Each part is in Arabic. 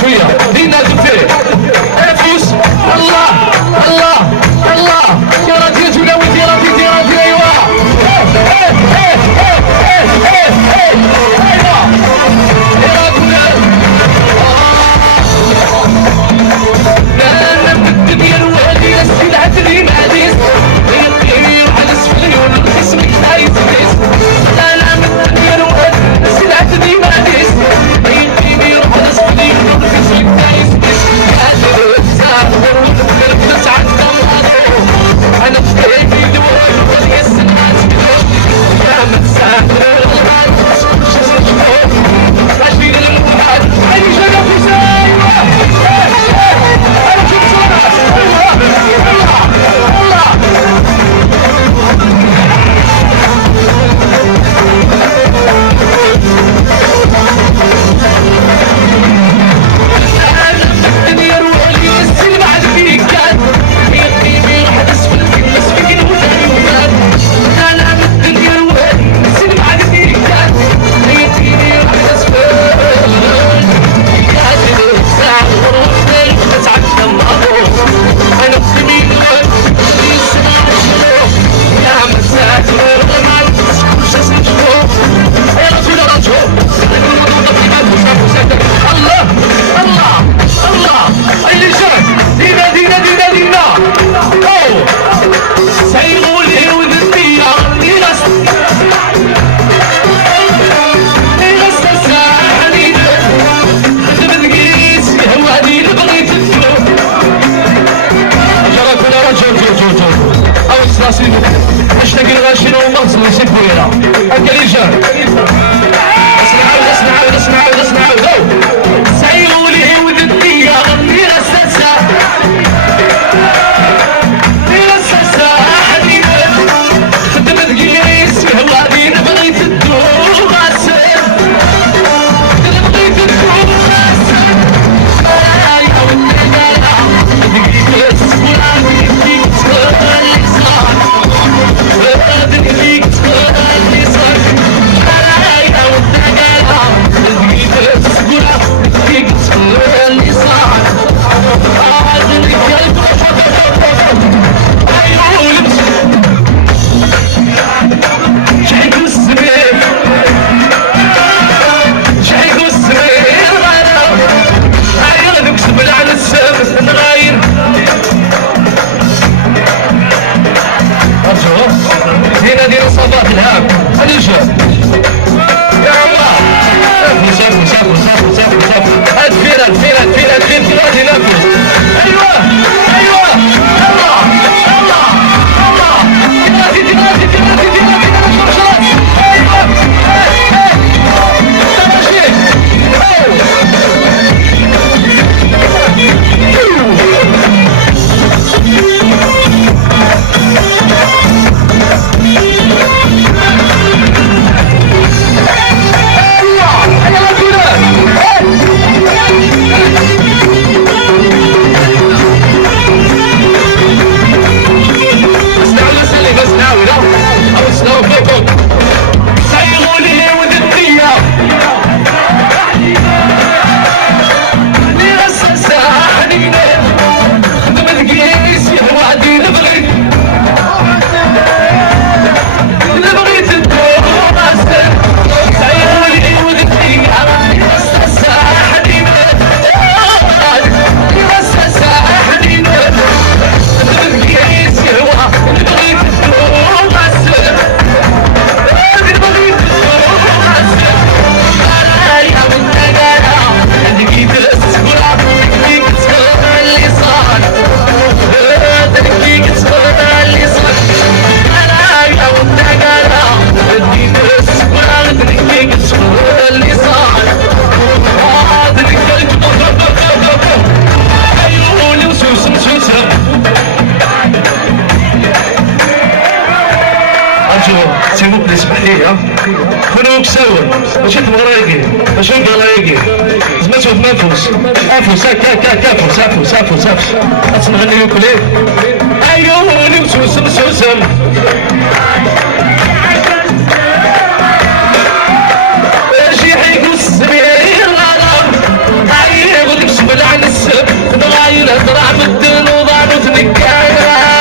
شويه دينا زفير فوس. الله الله الله يا راجل ولا ولدي يا راجل يا راجل. ايوا انا بدي ديال والدي السلعه اللي معديس يطير على السفلي والقسمك عايز تيس. انا بدي ديال والدي السلعه اللي معديس يطير على السفلي والقسمك عايز تيس. هذا الزهر والقلب تسعد انا بكيفي دول واليسن عاتبه يا مسافر الغرب شوف رشيد الموحد عيني شغف وسايوه انا شوف صورة الله الله الدنيا روحي السلم على فيك كان يقيمي راح تسفل الناس فيك الهدى يومان. انا بالدنيا روحي السلم على فيك كان يقيمي راح تسفل هذه الساعة وروحي تسعد المعروف. انا بسمين الوقت يسمع الشروق يا مساكر الغمال كل شيء سنشوف يا رجل يا رجل الله الله الله اللي جاك دينا دينا دينا دينا او سيقولي ودنيا يغس يغس ساعني تبدقيس يهواني لبغيت الدلو جراك ولا رجل جو او اسلاسي اشتاق الغاشين ومغزل ويسيبوا هنا هكا اللي جاك. اسمعوا سيقولي ودنيا غني رساسة رساسة حبيبي خدمت قيس هواني بغيت الدور غاسل بغيت الدور غاسل يا والنجالة دقيقة سكولاني فيك تسكولاني اللي صار فيك تسكولاني اللي صار يا والنجالة دقيقة سكولاني فيك تسكولاني اللي صار عاد القلب عيون شحيك والسمير شحيك والسمير غير نكسب على السامس نغاير ارجو دينا ديال صباح الهام خلي نشوف يا الله شاف الفيرة غادي ناكل. ايوه الله الله الله دينا s'il vous plaît, اسمح لي كونوا كساون ماشي تمغرايقي ماشي مغرايقي زعما تشوف منفوس انفوس هكا انفوس اسمعني لكم ليه عيوني مسوسم شي حيقول السمير غرام عيب تكسب عن السب تغايل ازرع بالدن وضعوا تنكايا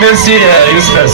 Merci Youssef.